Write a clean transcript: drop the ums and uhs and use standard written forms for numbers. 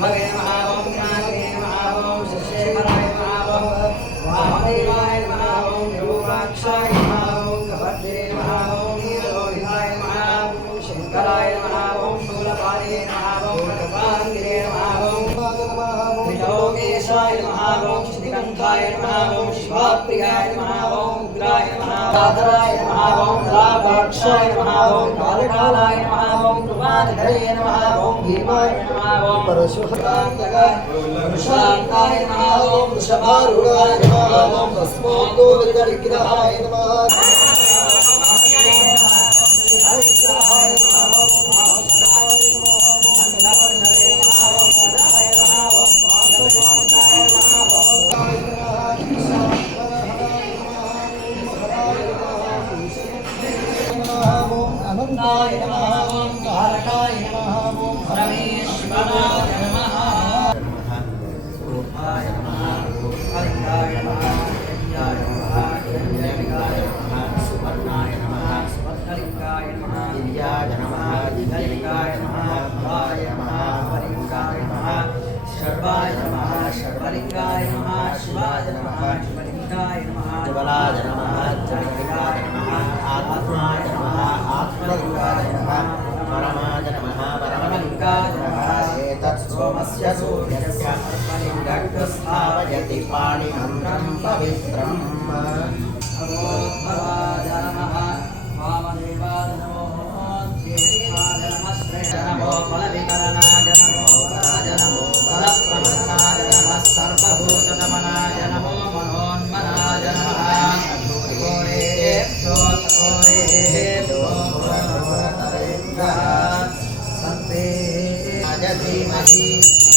भगे महावं ज्ञाने महावं शेखराय महावं वामदेवाय महावं योगाक्षाय महावं कवर्धे महावं नीललोहिताय महावं शंकराय महावं शूलपाणे महावं खड्गांगिरे महावं त्रिलोकेशाय महावं श्रीकंठाय महावं शिवाप्रियाय महावं उग्राय महावं राधराय महावं राधाक्षाय महावं कालकालाय महावं कृपानिधये महावं भीमाय महावं परशुराय महावं वृषभारूढाय महावं भस्मोद्दोलितविग्रहाय नमः अनंताय नमः कारकाय नमः परमेश्वराय नमः रूपाय नमः रूपाय नमः यज्ञाय नमः यज्ञलिंगाय नमः सुवर्णाय नमः सुवर्णलिंगाय नमः दिव्याय नमः दिव्यलिंगाय नमः भवाय नमः भवलिंगाय नमः सर्वाय नमः सर्वलिंगाय नमः शिवाय नमः शिवलिंगाय नमः ज्वलाय नमः ज्वललिंगाय नमः आत्माय नमः आत्मलिंगाय नमः परमाय नमः परमलिंगाय नमः एतत् सोमस्य सूर्यस्य लिंगं स्थापयति पाणिमन्त्रं पवित्रम् नमोद्भवाय नमः वामदेवाय नमो ज्येष्ठाय नमः श्रेष्ठाय नमो फलविकरणाय नमो वराय नमो फलप्रमदनाय नमः सर्वभूतगमनाय नमो मनोन्मनाय नमः धीमहि